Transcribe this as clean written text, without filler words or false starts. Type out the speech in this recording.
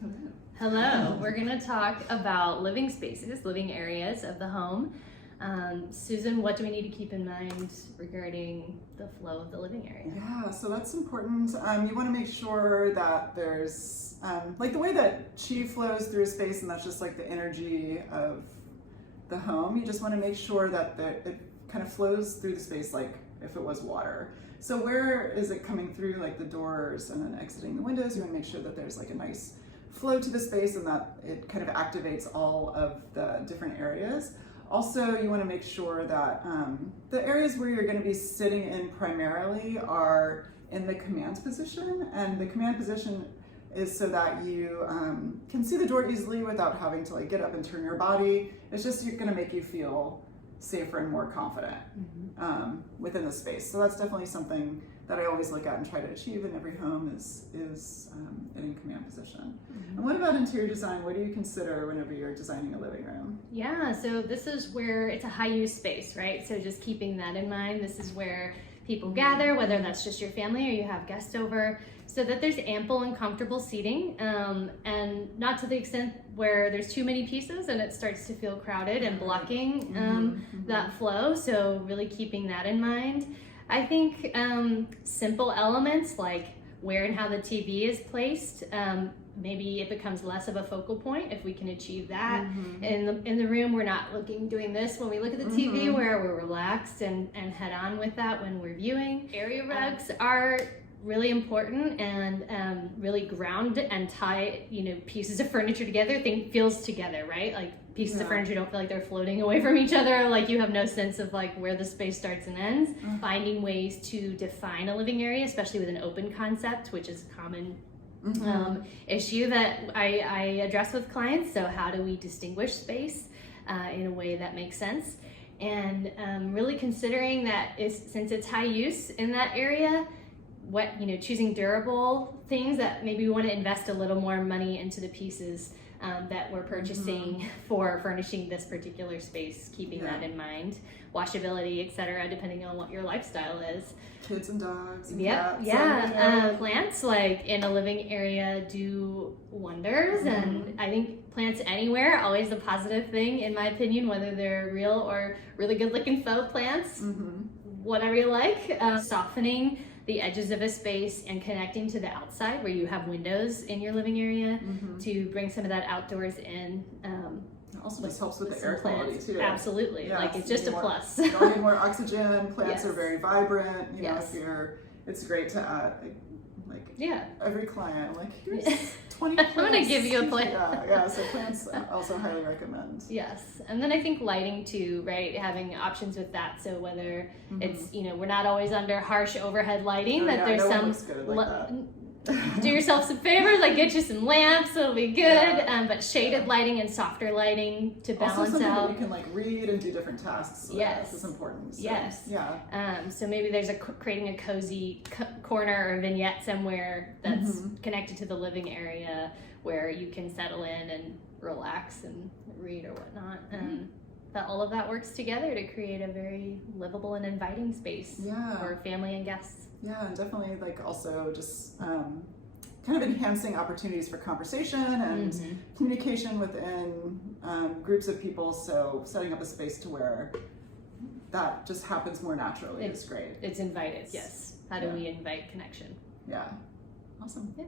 Hello. Hello, we're going to talk about living spaces, living areas of the home. Susan, what do we need to keep in mind regarding the flow of the living area? Yeah, so that's important. You want to make sure that there's, like the way that chi flows through a space, and that's just like the energy of the home. You just want to make sure that it kind of flows through the space like if it was water. So where is it coming through, like the doors and then exiting the windows? You want to make sure that there's like a nice flow to the space and that it kind of activates all of the different areas. Also, you want to make sure that the areas where you're going to be sitting in primarily are in the command position, and the command position is so that you can see the door easily without having to like get up and turn your body. It's just going to make you feel safer and more confident within the space. So that's definitely something that I always look at and try to achieve in every home is in command position. And what about interior design? What do you consider whenever you're designing a living room? Yeah, so this is where it's a high use space, right? So just keeping that in mind, this is where people gather, whether that's just your family or you have guests over, so that there's ample and comfortable seating, and not to the extent where there's too many pieces and it starts to feel crowded and blocking that flow. So really keeping that in mind. I think simple elements like where and how the TV is placed, maybe it becomes less of a focal point if we can achieve that. In the room, we're not doing this when we look at the TV, where we're relaxed and head on with that when we're viewing. Area rugs are really important and really ground and tie pieces of furniture together. Feels together, right? Like pieces of furniture don't feel like they're floating away from each other, like you have no sense of like where the space starts and ends. Finding ways to define a living area, especially with an open concept, which is a common issue that I address with clients. So how do we distinguish space in a way that makes sense? And really considering that since it's high use in that area, choosing durable things that maybe we want to invest a little more money into the pieces that we're purchasing for furnishing this particular space, keeping that in mind. Washability, etc., depending on what your lifestyle is. Kids and dogs and cats. Plants like in a living area do wonders, and I think plants anywhere, always a positive thing in my opinion, whether they're real or really good looking faux plants, whatever you like. Softening the edges of a space and connecting to the outside where you have windows in your living area to bring some of that outdoors in. It also just helps with the air quality too. Absolutely, like it's just a plus. You need more oxygen. Plants are very vibrant. It's great to add. Every client, here's 20 plants. I'm gonna give you a plant. So plants also highly recommend. Yes, and then I think lighting too, right? Having options with that. So whether it's, we're not always under harsh overhead lighting, there's no some, one looks good like that. Do yourself some favors, like get you some lamps, it'll be good. But shaded lighting and softer lighting to balance also something out. That you can read and do different tasks. This is important. So, so maybe there's creating a cozy corner or vignette somewhere that's connected to the living area where you can settle in and relax and read or whatnot. That all of that works together to create a very livable and inviting space for family and guests. Yeah, and definitely also just kind of enhancing opportunities for conversation and communication within groups of people. So setting up a space to where that just happens more naturally is great. It's invited, yes. How do we invite connection? Yeah, awesome. Yeah.